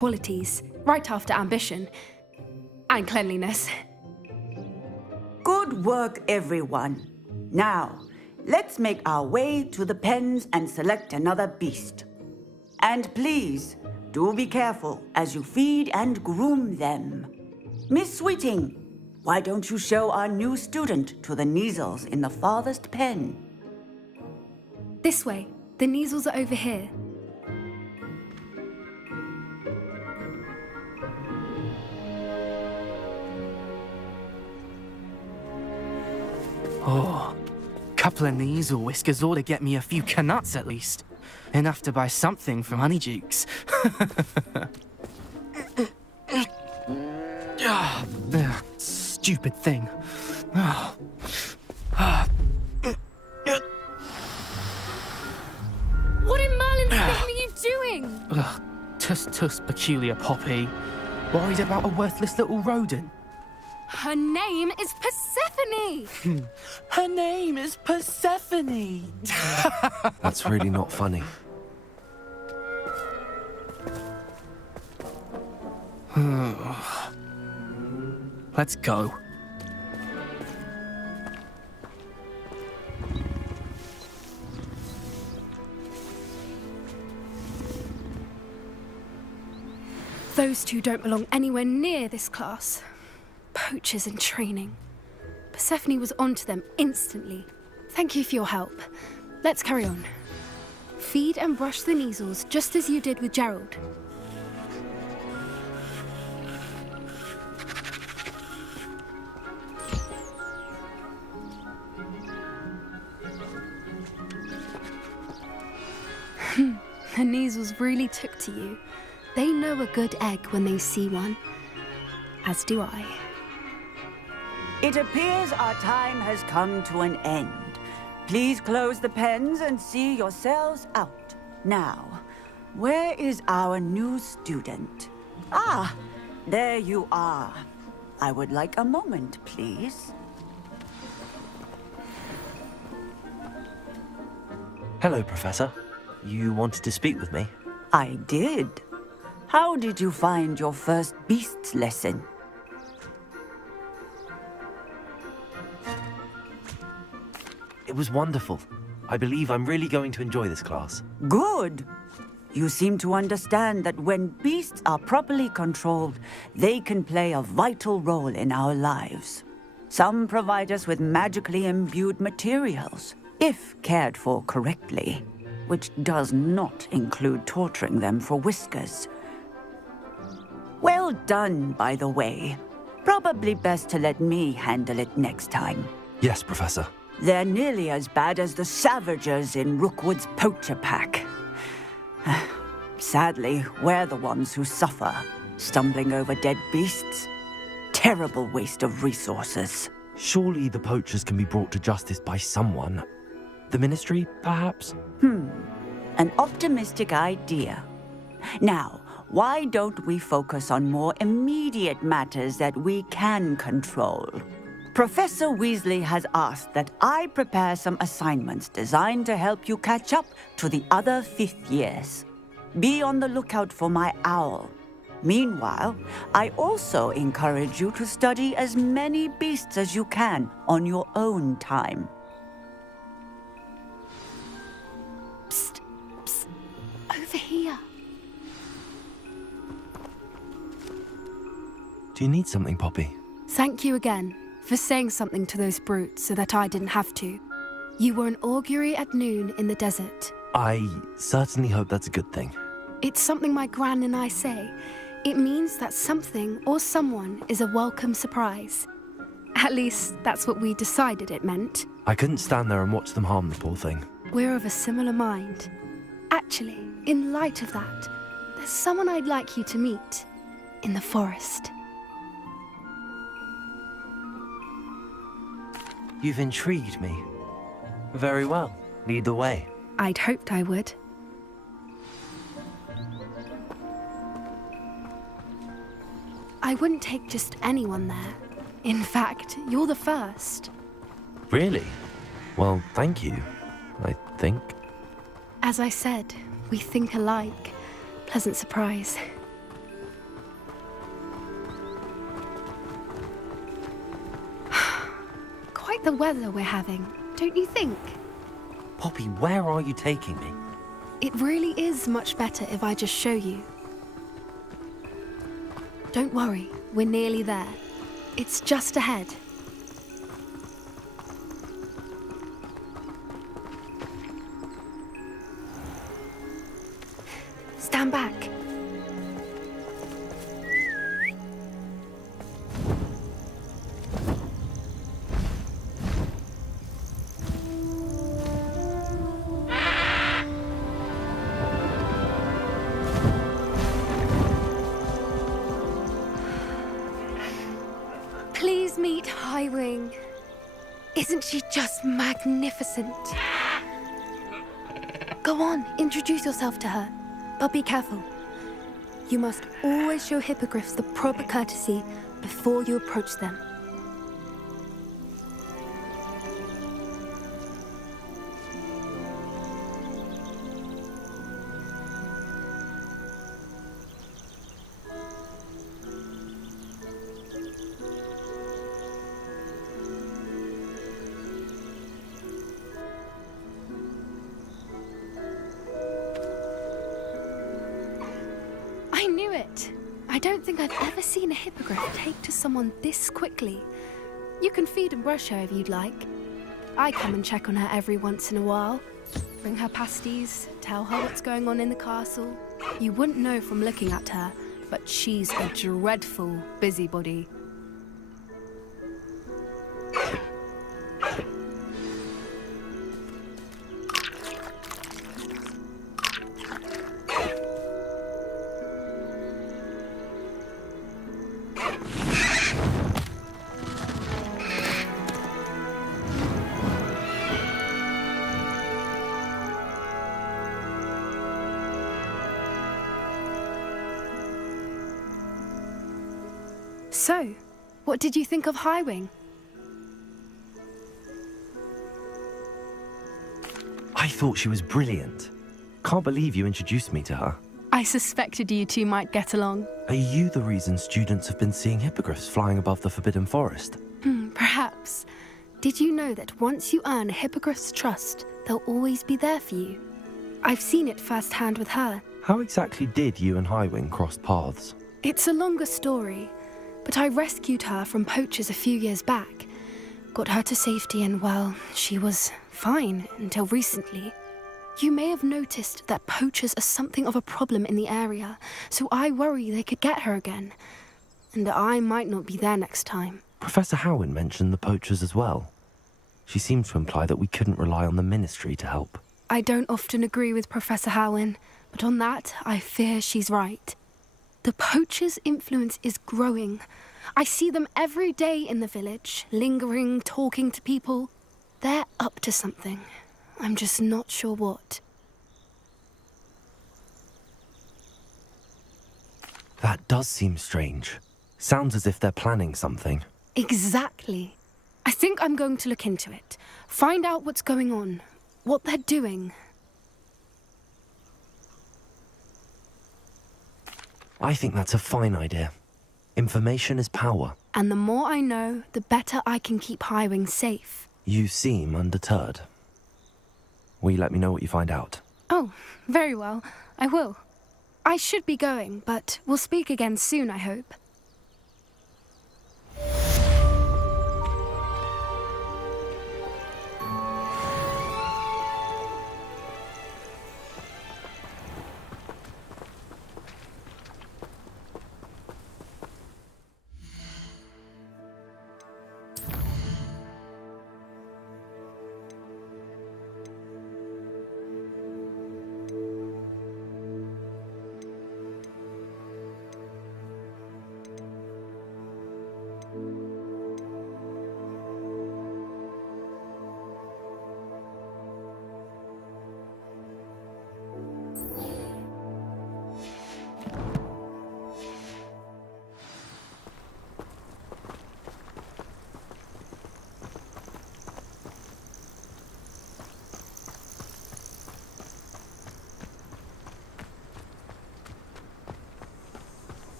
qualities, right after ambition and cleanliness. Good work, everyone. Now, let's make our way to the pens and select another beast. And please, do be careful as you feed and groom them. Miss Sweeting, why don't you show our new student to the Kneazles in the farthest pen? This way. The Kneazles are over here. Oh, couple of Kneazle whiskers ought to get me a few canuts at least. Enough to buy something from Honeydukes. Stupid thing. What in Merlin's name are you doing? Tuss, peculiar Poppy. Worried about a worthless little rodent. Her name is Persephone! Her name is Persephone! That's really not funny. Let's go. Those two don't belong anywhere near this class. Poachers in training. Persephone was onto them instantly. Thank you for your help. Let's carry on. Feed and brush the Kneazles just as you did with Gerald. The Kneazles really took to you. They know a good egg when they see one. As do I. It appears our time has come to an end. Please close the pens and see yourselves out. Now, where is our new student? Ah, there you are. I would like a moment, please. Hello, Professor. You wanted to speak with me? I did. How did you find your first beasts lesson? It was wonderful. I believe I'm really going to enjoy this class. Good. You seem to understand that when beasts are properly controlled, they can play a vital role in our lives. Some provide us with magically imbued materials, if cared for correctly, which does not include torturing them for whiskers. Well done, by the way. Probably best to let me handle it next time. Yes, Professor. They're nearly as bad as the Savagers in Rookwood's poacher pack. Sadly, we're the ones who suffer, stumbling over dead beasts. Terrible waste of resources. Surely the poachers can be brought to justice by someone. The Ministry, perhaps? An optimistic idea. Now, why don't we focus on more immediate matters that we can control? Professor Weasley has asked that I prepare some assignments designed to help you catch up to the other fifth years. Be on the lookout for my owl. Meanwhile, I also encourage you to study as many beasts as you can on your own time. Psst, psst. Over here. Do you need something, Poppy? Thank you again for saying something to those brutes so that I didn't have to. You were an augury at noon in the desert. I certainly hope that's a good thing. It's something my gran and I say. It means that something or someone is a welcome surprise. At least, that's what we decided it meant. I couldn't stand there and watch them harm the poor thing. We're of a similar mind. Actually, in light of that, there's someone I'd like you to meet in the forest. You've intrigued me. Very well. Lead the way. I'd hoped I would. I wouldn't take just anyone there. In fact, you're the first. Really? Well, thank you, I think. As I said, we think alike. Pleasant surprise. like the weather we're having, don't you think? Poppy, where are you taking me? It really is much better if I just show you. Don't worry, we're nearly there. It's just ahead. Stand back. Please meet Highwing. Isn't she just magnificent? Go on, introduce yourself to her. But be careful. You must always show hippogriffs the proper courtesy before you approach them. I knew it! I don't think I've ever seen a hippogriff take to someone this quickly. You can feed and brush her if you'd like. I come and check on her every once in a while. Bring her pasties, tell her what's going on in the castle. You wouldn't know from looking at her, but she's a dreadful busybody. So, what did you think of Highwing? I thought she was brilliant. Can't believe you introduced me to her. I suspected you two might get along. Are you the reason students have been seeing hippogriffs flying above the Forbidden Forest? Perhaps. Did you know that once you earn a hippogriff's trust, they'll always be there for you? I've seen it firsthand with her. How exactly did you and Highwing cross paths? It's a longer story, but I rescued her from poachers a few years back. Got her to safety and, well, she was fine until recently. You may have noticed that poachers are something of a problem in the area, so I worry they could get her again. And I might not be there next time. Professor Howin mentioned the poachers as well. She seemed to imply that we couldn't rely on the Ministry to help. I don't often agree with Professor Howin, but on that, I fear she's right. The poachers' influence is growing. I see them every day in the village, lingering, talking to people. They're up to something. I'm just not sure what. That does seem strange. Sounds as if they're planning something. Exactly. I think I'm going to look into it. Find out what's going on, what they're doing. I think that's a fine idea. Information is power. And the more I know, the better I can keep Highwing safe. You seem undeterred. Will you let me know what you find out? Oh, very well. I will. I should be going, but we'll speak again soon, I hope.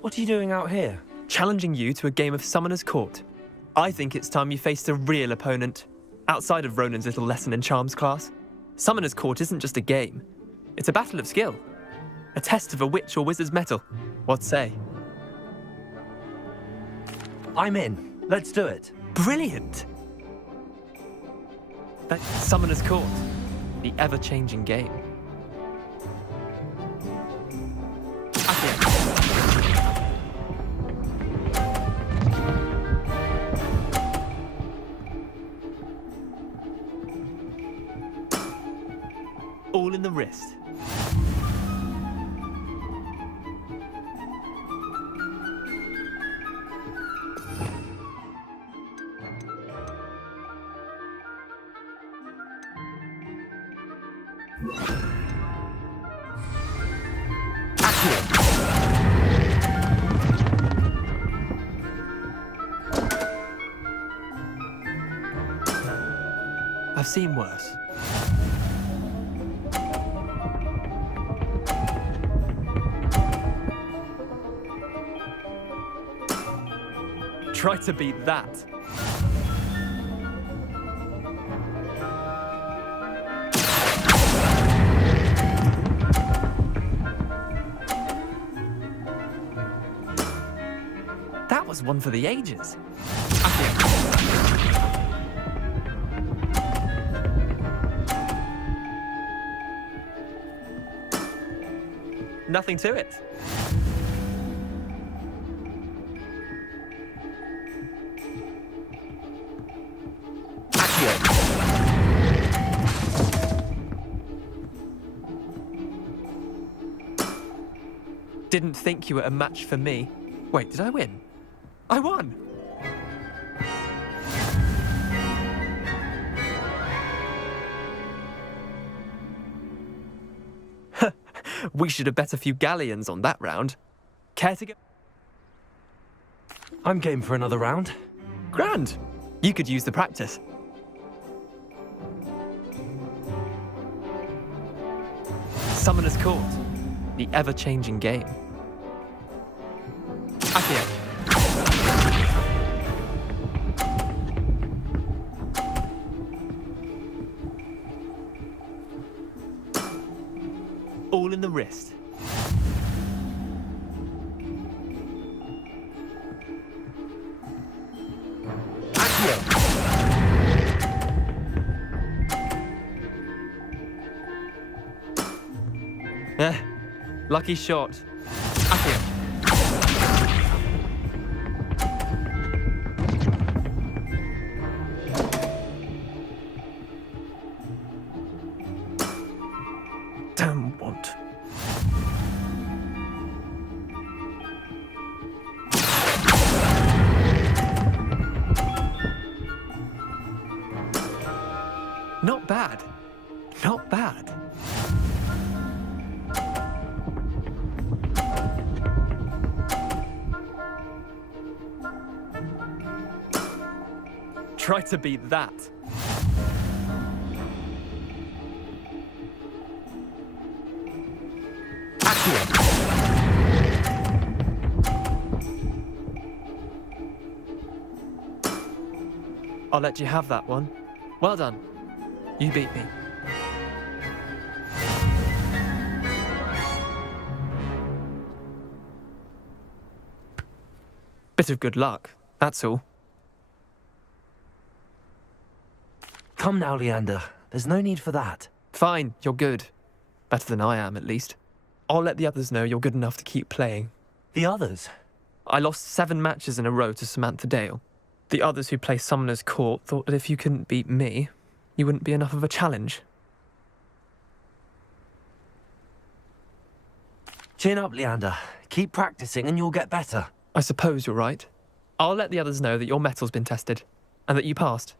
What are you doing out here? Challenging you to a game of Summoner's Court. I think it's time you faced a real opponent, outside of Ronan's little lesson in charms class. Summoner's Court isn't just a game. It's a battle of skill. A test of a witch or wizard's mettle. What say? I'm in. Let's do it. Brilliant! That's Summoner's Court, the ever-changing game. Accio. All in the wrist. I've seen worse. Try to beat that. That was one for the ages. Nothing to it. Didn't think you were a match for me. Wait, did I win? I won! We should have bet a few galleons on that round. Care to go? I'm game for another round. Grand! You could use the practice. Summoner's Court, the ever-changing game. Accio. All in the wrist. Accio. Lucky shot. Accio. Damn want. Not bad. Not bad. Try to beat that. I'll let you have that one. Well done. You beat me. Bit of good luck, that's all. Come now, Leander. There's no need for that. Fine, you're good. Better than I am, at least. I'll let the others know you're good enough to keep playing. The others? I lost 7 matches in a row to Samantha Dale. The others who play Summoner's Court thought that if you couldn't beat me, you wouldn't be enough of a challenge. Chin up, Leander. Keep practicing and you'll get better. I suppose you're right. I'll let the others know that your metal's been tested, and that you passed.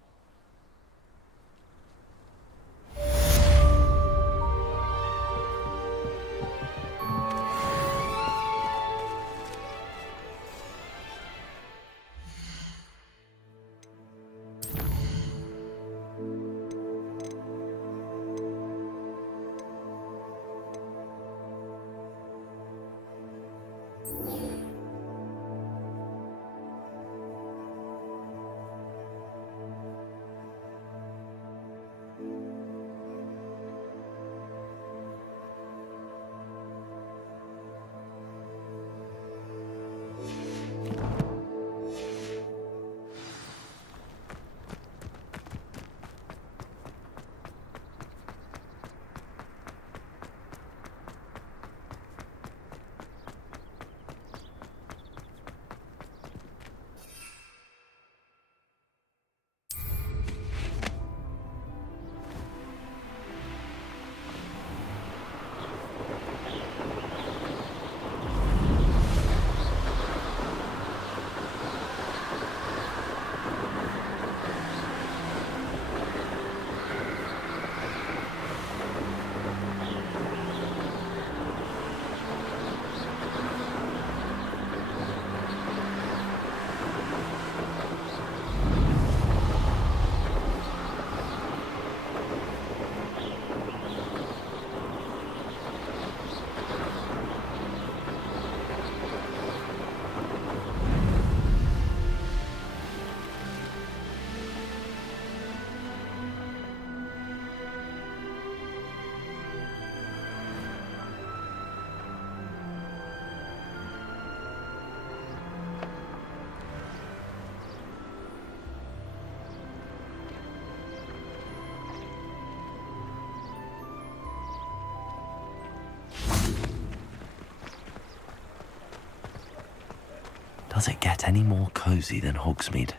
Does it get any more cozy than Hogsmeade?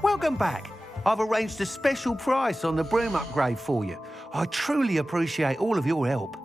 Welcome back. I've arranged a special price on the broom upgrade for you. I truly appreciate all of your help.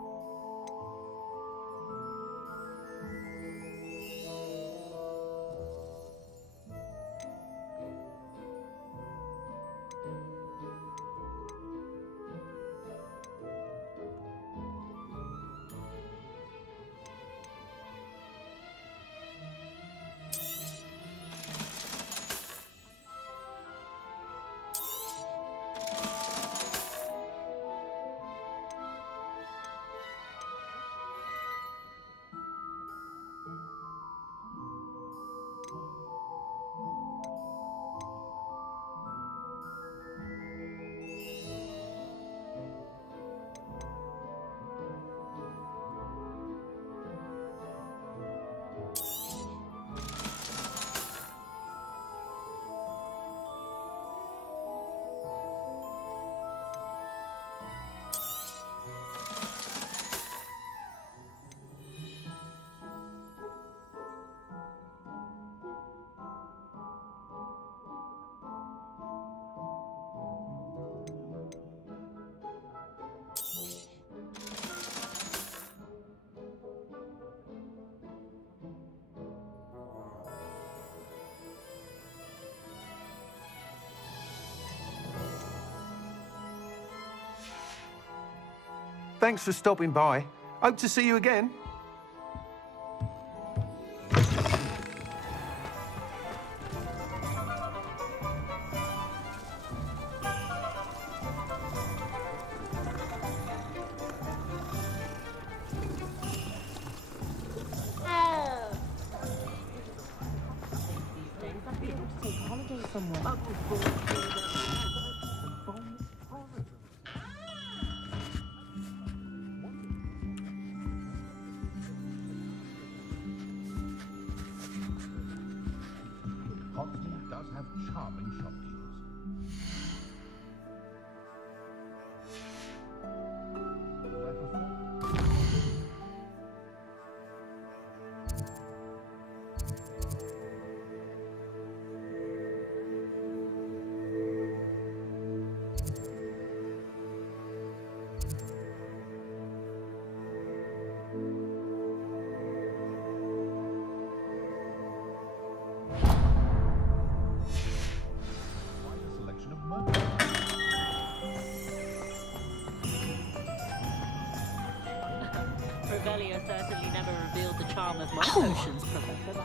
Thanks for stopping by. Hope to see you again. Hogsmeade does have charming shopkeepers. Maria certainly never revealed the charm of my potions, Professor.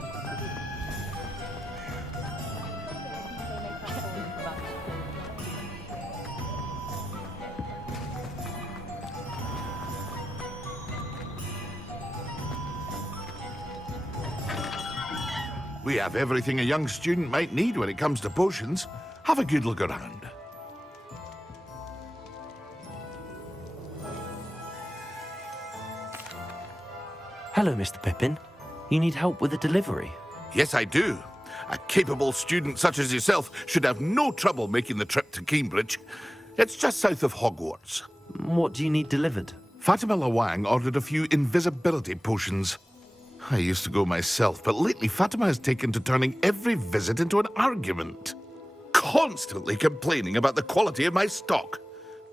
We have everything a young student might need when it comes to potions. Have a good look around. Hello, Mr. Pippin. You need help with a delivery? Yes, I do. A capable student such as yourself should have no trouble making the trip to Cambridge. It's just south of Hogwarts. What do you need delivered? Fatima Lawang ordered a few invisibility potions. I used to go myself, but lately Fatima has taken to turning every visit into an argument. Constantly complaining about the quality of my stock.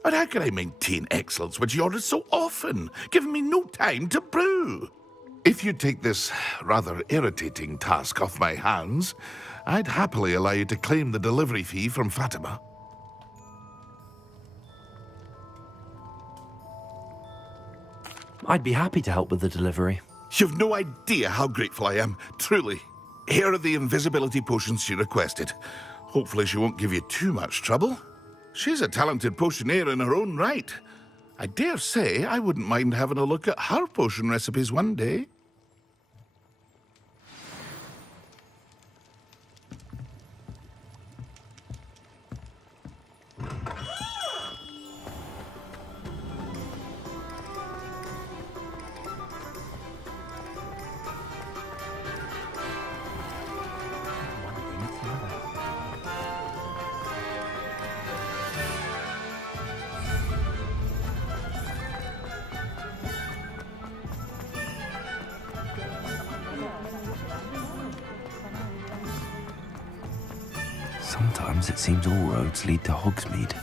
And how can I maintain excellence when she orders so often, giving me no time to brew? If you take this rather irritating task off my hands, I'd happily allow you to claim the delivery fee from Fatima. I'd be happy to help with the delivery. You've no idea how grateful I am, truly. Here are the invisibility potions she requested. Hopefully she won't give you too much trouble. She's a talented potioneer in her own right. I dare say I wouldn't mind having a look at her potion recipes one day. Sometimes it seems all roads lead to Hogsmeade.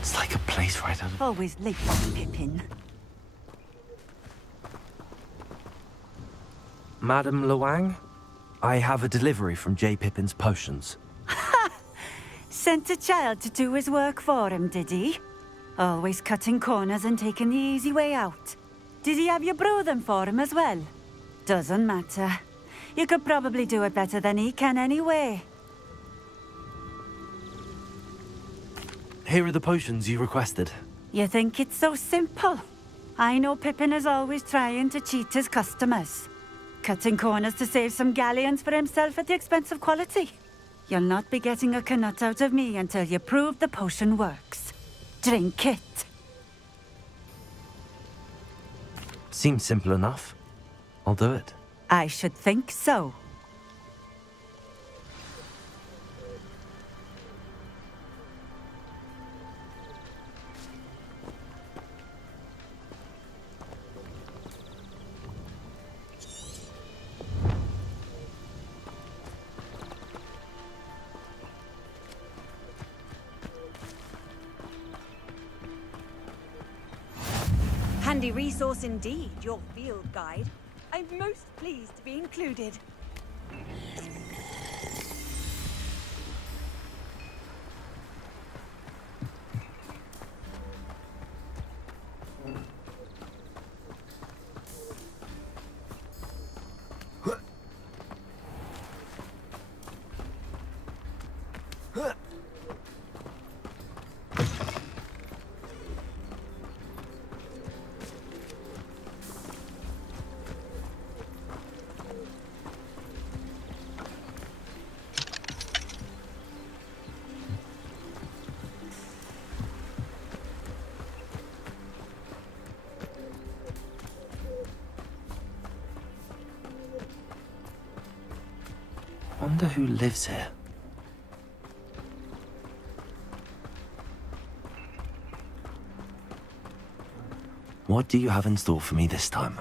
It's like a place right out of... Always late, Pippin. Madam Lawang, I have a delivery from J. Pippin's potions. Sent a child to do his work for him, did he? Always cutting corners and taking the easy way out. Did he have you brew them for him as well? Doesn't matter. You could probably do it better than he can anyway. Here are the potions you requested. You think it's so simple? I know Pippin is always trying to cheat his customers. Cutting corners to save some galleons for himself at the expense of quality. You'll not be getting a canut out of me until you prove the potion works. Drink it. Seems simple enough. I'll do it. I should think so. handy resource indeed, your field guide. I'm most pleased to be included. Wonder who lives here. What do you have in store for me this time?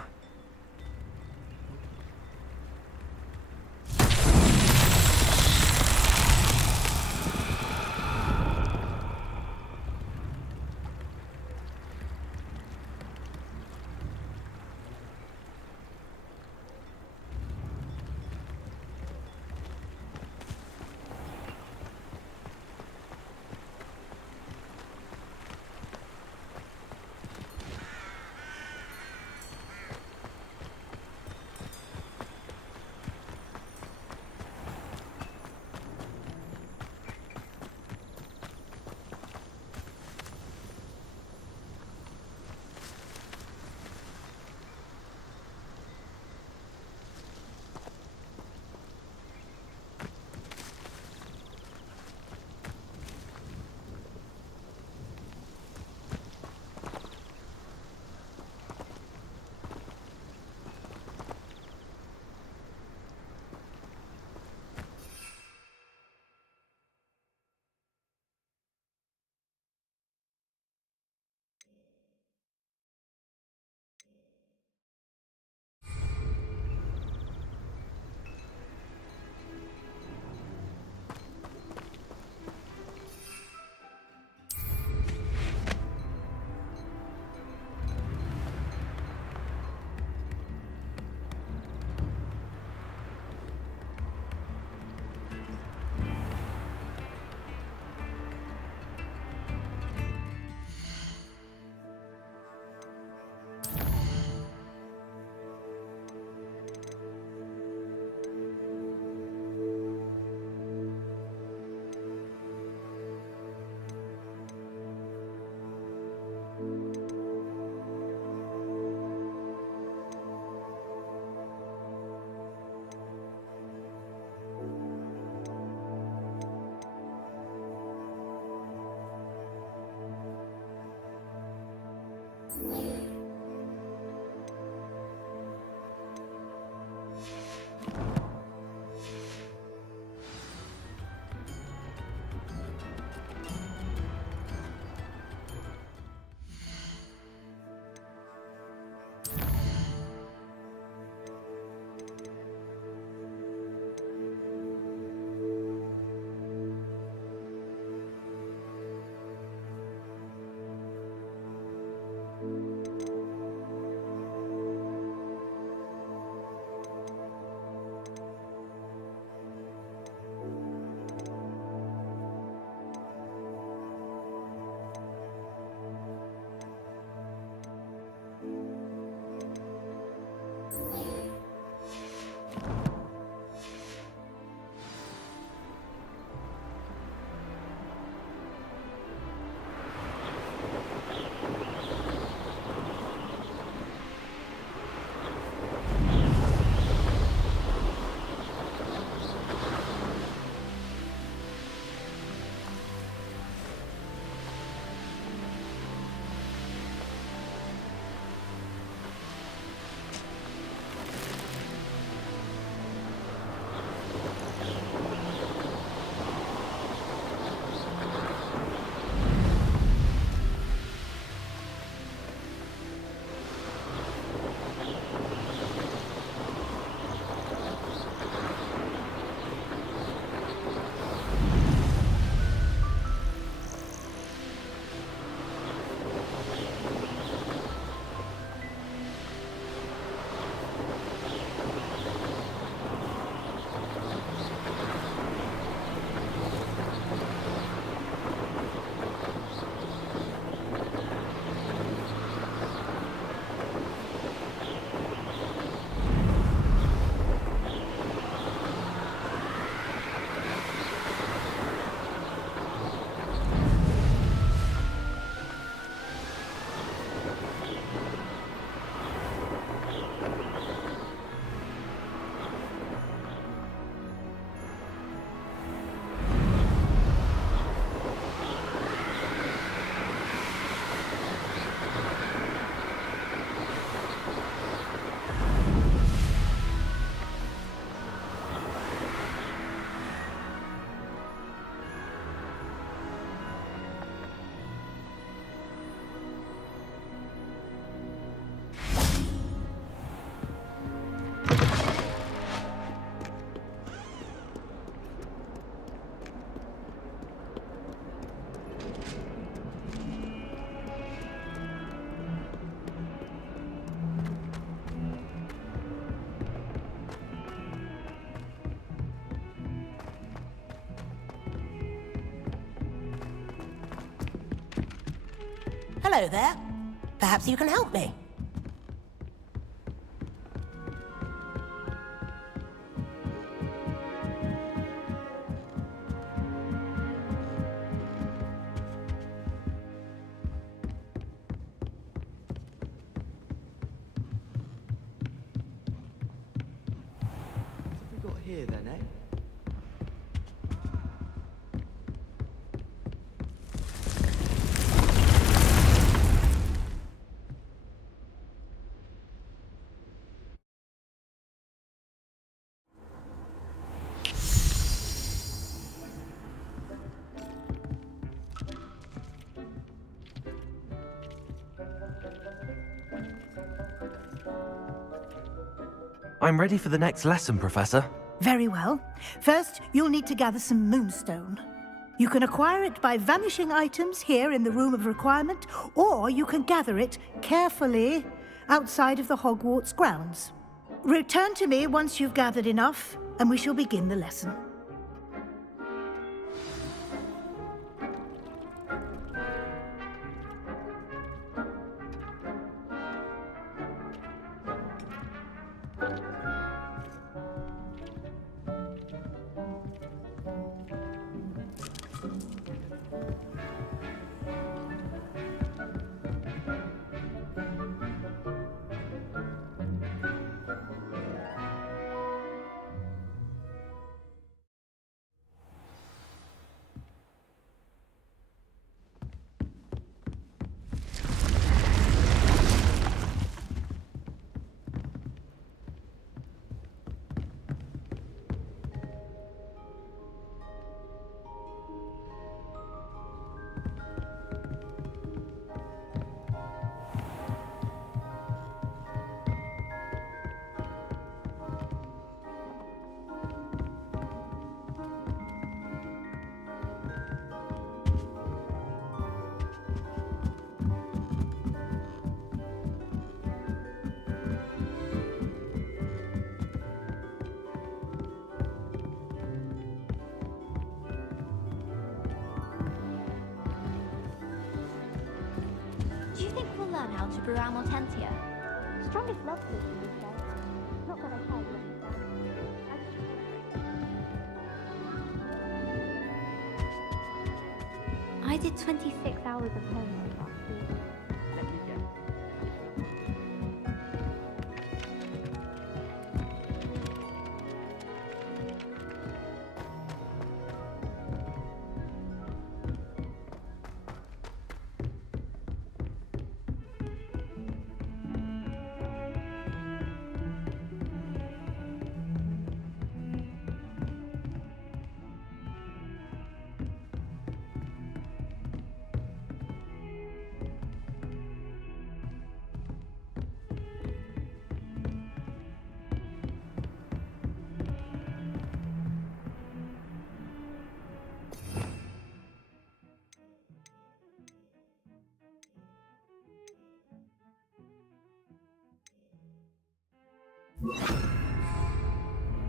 Hello there. Perhaps you can help me. What have we got here then, eh? I'm ready for the next lesson, Professor. Very well. First, you'll need to gather some moonstone. You can acquire it by vanishing items here in the Room of Requirement, or you can gather it carefully outside of the Hogwarts grounds. Return to me once you've gathered enough, and we shall begin the lesson. Do you think we'll learn how to brew our Mortentia? Strongest love potion these days. Not that I care you understand. I did 26 hours of homework last week. Let me guess.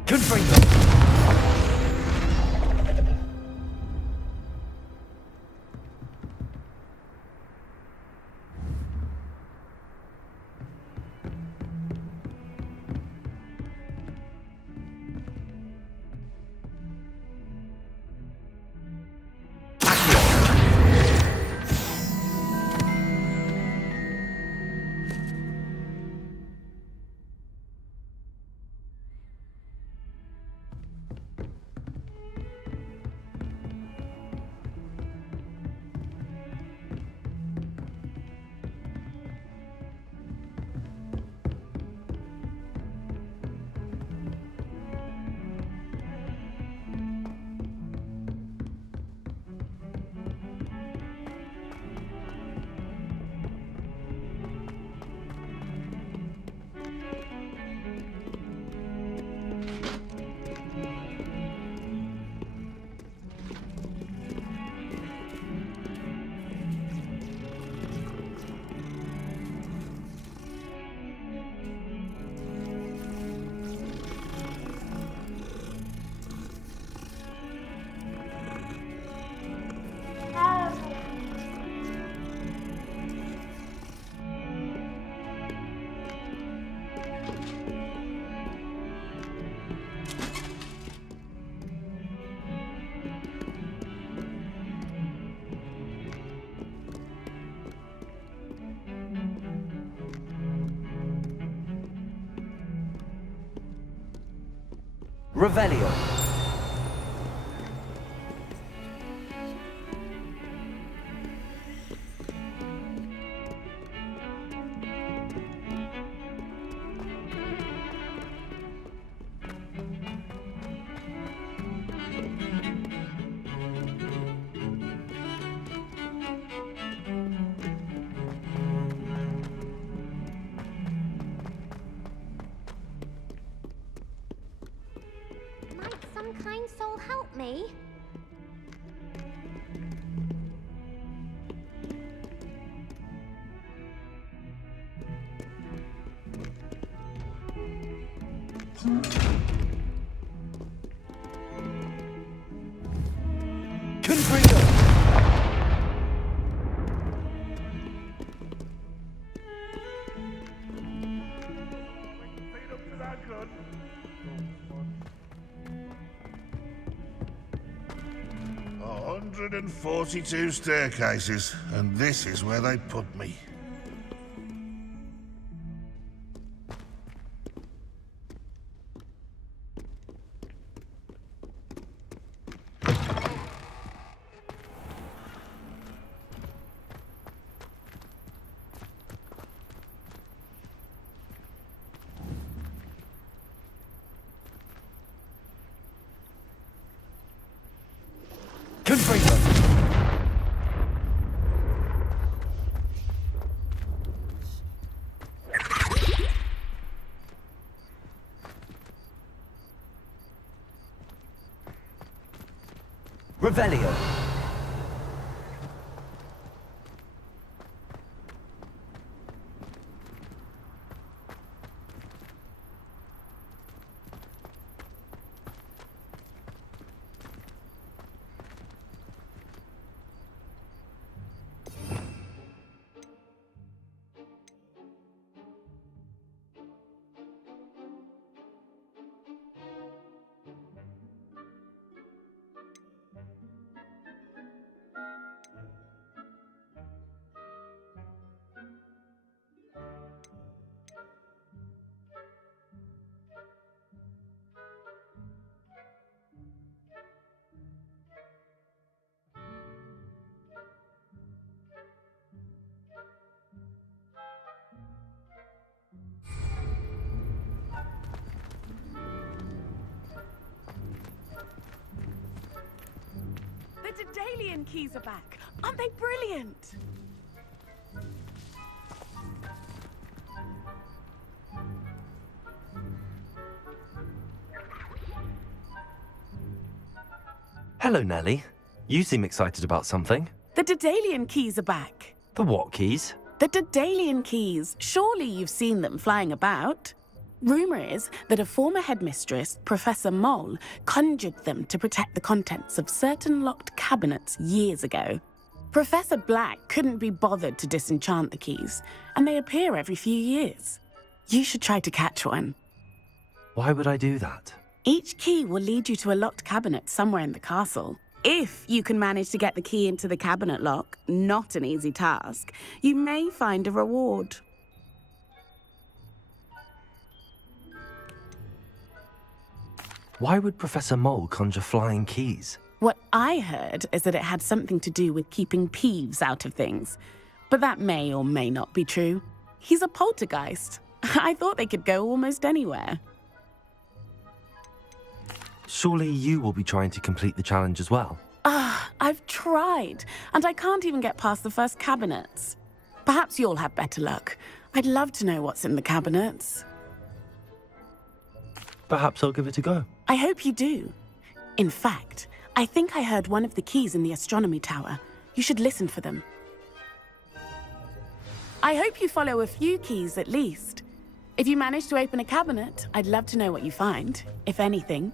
Confringo! Revelio. Might some kind soul help me? Oh, 142 staircases, and this is where they put me. Revelio. The Daedalian keys are back. Aren't they brilliant? Hello, Nellie. You seem excited about something. The Daedalian keys are back. The what keys? The Daedalian keys. Surely you've seen them flying about. Rumour is that a former headmistress, Professor Mole, conjured them to protect the contents of certain locked cabinets years ago. Professor Black couldn't be bothered to disenchant the keys, and they appear every few years. You should try to catch one. Why would I do that? Each key will lead you to a locked cabinet somewhere in the castle. If you can manage to get the key into the cabinet lock, not an easy task, you may find a reward. Why would Professor Mole conjure flying keys? What I heard is that it had something to do with keeping Peeves out of things. But that may or may not be true. He's a poltergeist. I thought they could go almost anywhere. Surely you will be trying to complete the challenge as well. I've tried, and I can't even get past the first cabinets. Perhaps you'll have better luck. I'd love to know what's in the cabinets. Perhaps I'll give it a go. I hope you do. In fact, I think I heard one of the keys in the astronomy tower. You should listen for them. I hope you follow a few keys at least. If you manage to open a cabinet, I'd love to know what you find, if anything.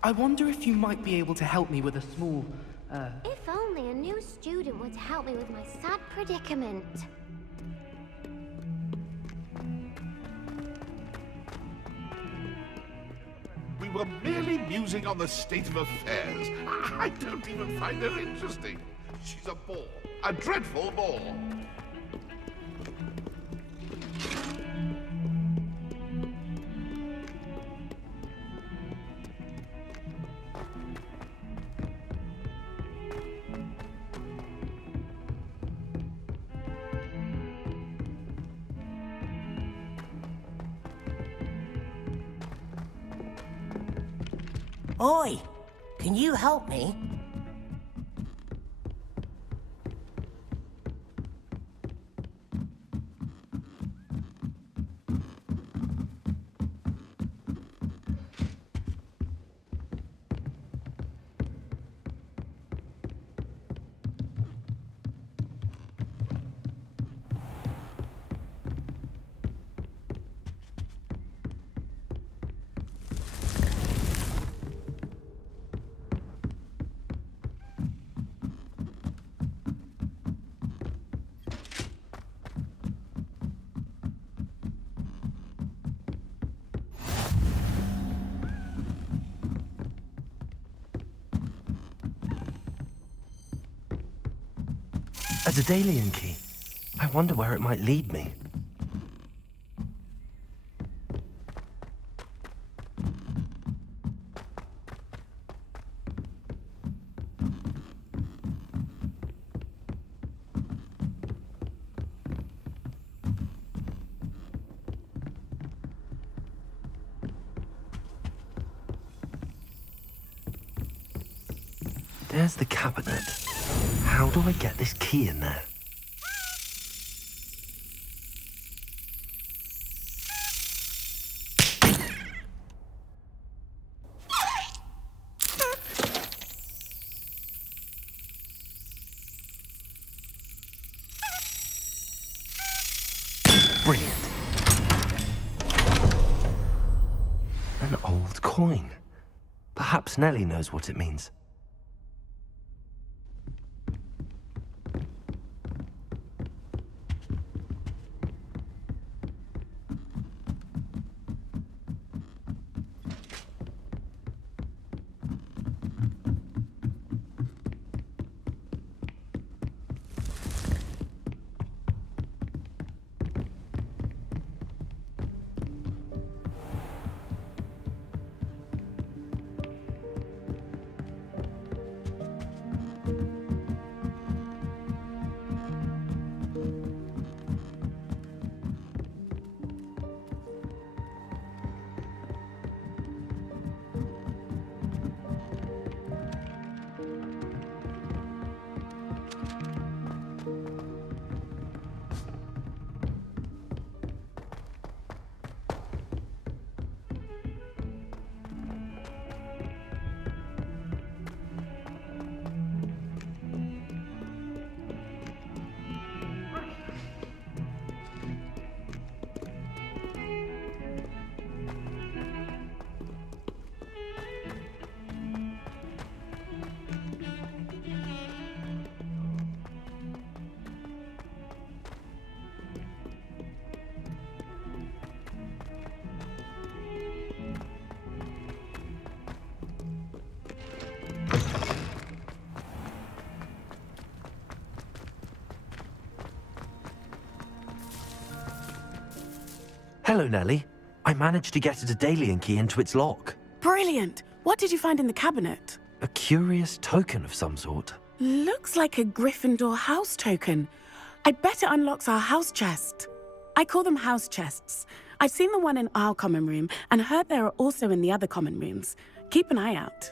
I wonder if you might be able to help me with a small, If only a new student would help me with my sad predicament. We we were merely musing on the state of affairs. I don't even find her interesting. She's a bore. A dreadful bore. Oi, can you help me? A Daedalian key. I wonder where it might lead me. There's the cabinet. How do I get this key in there? Brilliant. An old coin. Perhaps Nellie knows what it means. Hello, Nellie. I managed to get a Daedalian key into its lock. Brilliant! What did you find in the cabinet? A curious token of some sort. Looks like a Gryffindor house token. I bet it unlocks our house chest. I call them house chests. I've seen the one in our common room and heard there are also in the other common rooms. Keep an eye out.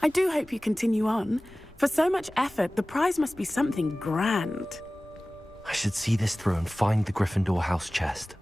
I do hope you continue on. For so much effort, the prize must be something grand. I should see this through and find the Gryffindor house chest.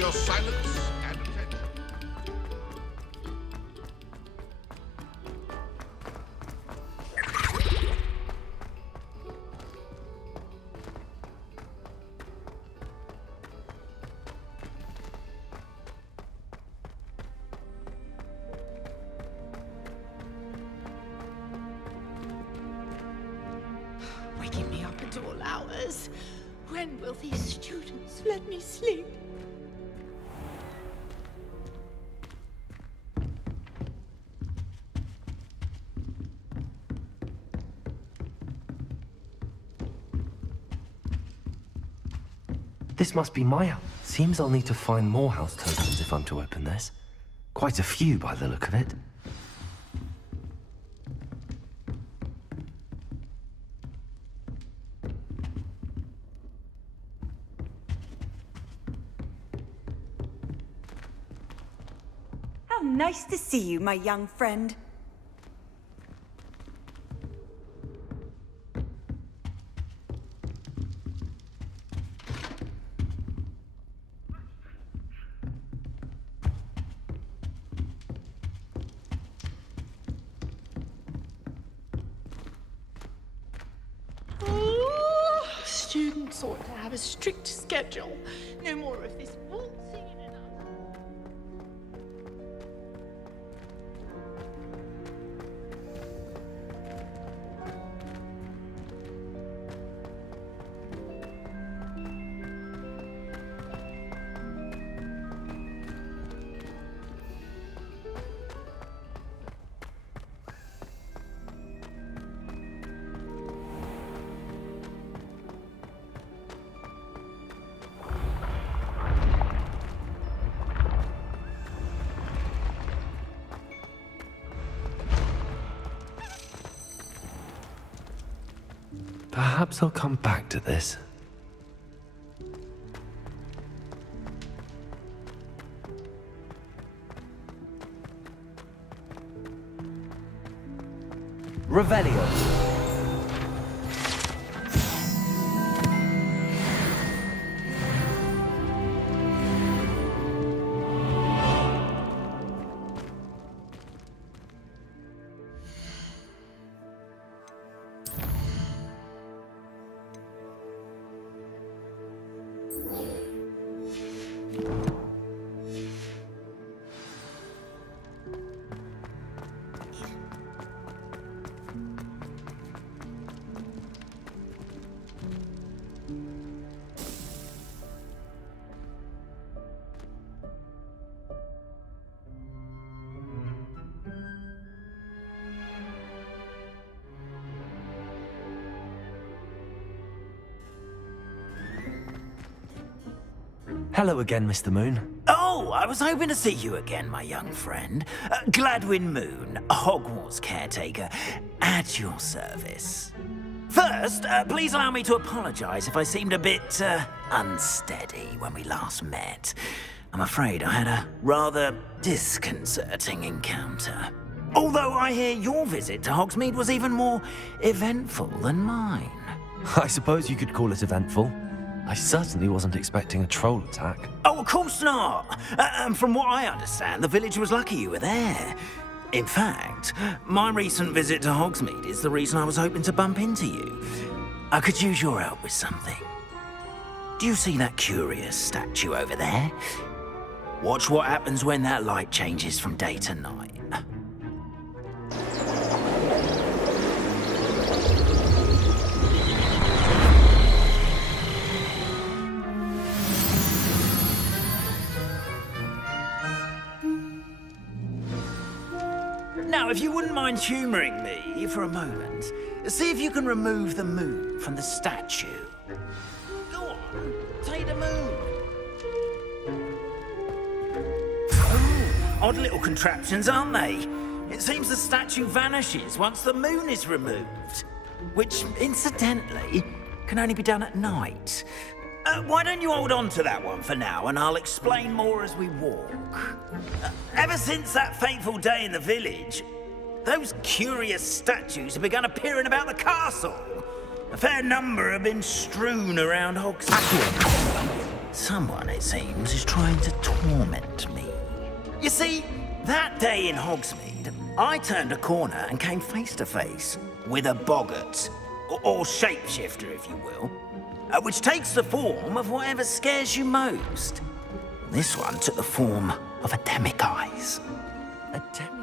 your silence and attention. Waking me up at all hours. When will these students let me sleep? This must be my house. Seems I'll need to find more house tokens if I'm to open this. Quite a few by the look of it. How nice to see you, my young friend. Students ought to have a strict schedule. No more of this waltzing in and out. Perhaps I'll come back to this. Revelio. Hello again, Mr. Moon. Oh, I was hoping to see you again, my young friend. Gladwin Moon, Hogwarts caretaker, at your service. First, please allow me to apologize if I seemed a bit, unsteady when we last met. I'm afraid I had a rather disconcerting encounter. Although I hear your visit to Hogsmeade was even more eventful than mine. I suppose you could call it eventful. I certainly wasn't expecting a troll attack. Oh, of course not. And from what I understand, the village was lucky you were there. In fact, my recent visit to Hogsmeade is the reason I was hoping to bump into you. I could use your help with something. Do you see that curious statue over there? Watch what happens when that light changes from day to night. Now, if you wouldn't mind humouring me for a moment, see if you can remove the moon from the statue. Go on, take the moon. Oh, odd little contraptions, aren't they? It seems the statue vanishes once the moon is removed, which, incidentally, can only be done at night. Why don't you hold on to that one for now, and I'll explain more as we walk. Ever since that fateful day in the village, those curious statues have begun appearing about the castle. A fair number have been strewn around Hogsmeade. Someone, it seems, is trying to torment me. You see, that day in Hogsmeade, I turned a corner and came face to face with a boggart, or shapeshifter, if you will, which takes the form of whatever scares you most. This one took the form of a demiguise. A demi?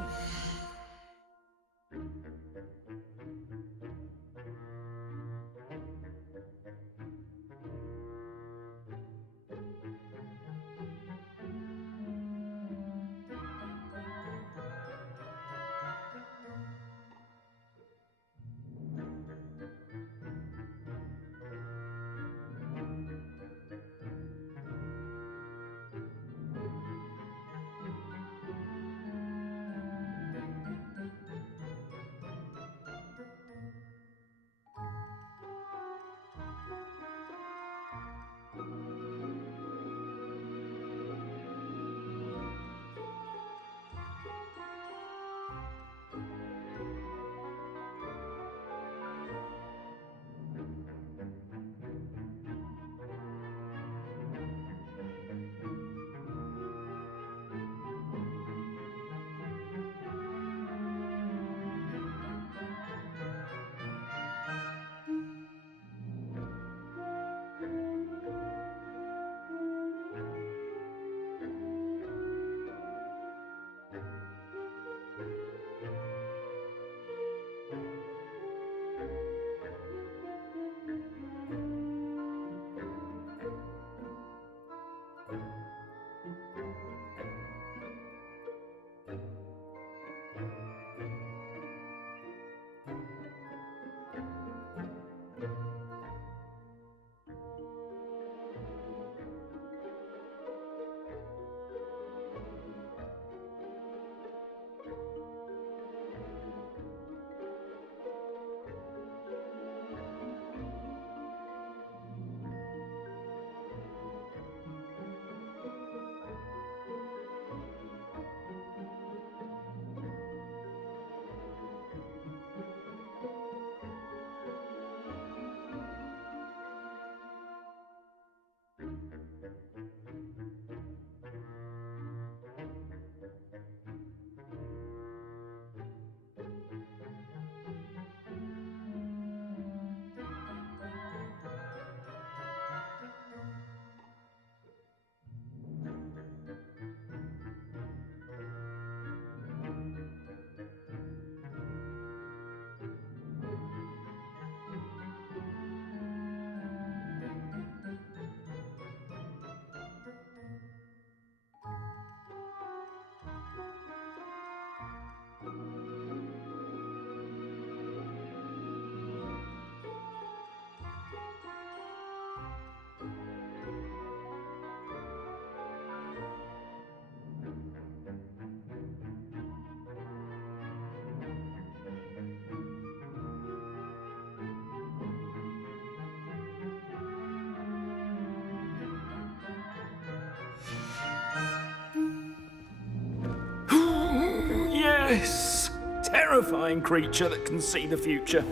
Yes! Terrifying creature that can see the future.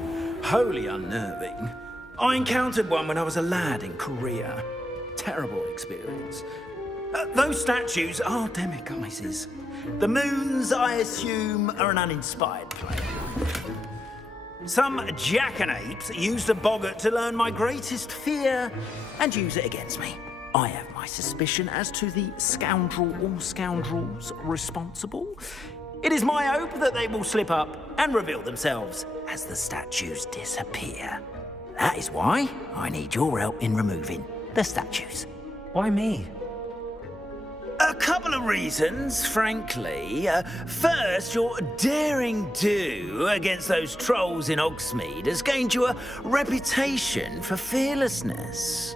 Wholly unnerving. I encountered one when I was a lad in Korea. Terrible experience. Those statues are demiguises. The moons, I assume, are an uninspired play. Some jackanapes used a boggart to learn my greatest fear and use it against me. I have my suspicion as to the scoundrel or scoundrels responsible. It is my hope that they will slip up and reveal themselves as the statues disappear. That is why I need your help in removing the statues. Why me? A couple of reasons, frankly. First, your daring do against those trolls in Hogsmeade has gained you a reputation for fearlessness.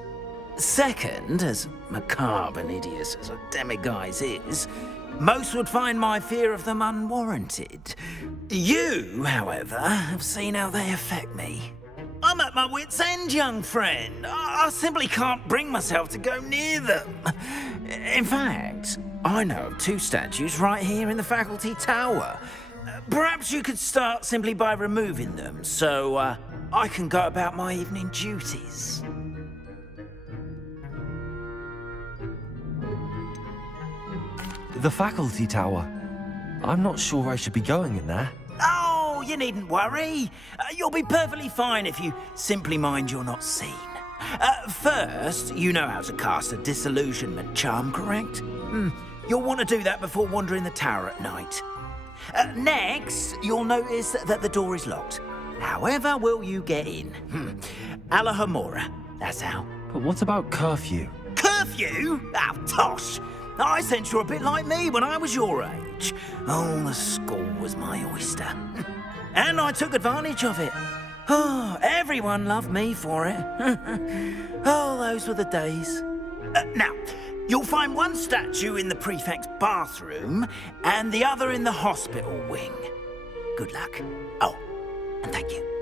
Second, as macabre and hideous as a demiguise is, most would find my fear of them unwarranted. You, however, have seen how they affect me. I'm at my wit's end, young friend. I simply can't bring myself to go near them. In fact, I know of 2 statues right here in the faculty tower. Perhaps you could start simply by removing them, so I can go about my evening duties. The faculty tower. I'm not sure I should be going in there. Oh, you needn't worry. You'll be perfectly fine if you simply mind you're not seen. First, you know how to cast a disillusionment charm, correct? You'll want to do that before wandering the tower at night. Next, you'll notice that the door is locked. However will you get in? Alahomora, that's how. But what about curfew? Curfew? Oh, tosh! I sense you're a bit like me when I was your age. Oh, the school was my oyster. And I took advantage of it. Oh, everyone loved me for it. Oh, those were the days. Now, you'll find one statue in the prefect's bathroom and the other in the hospital wing. Good luck. Oh, and thank you.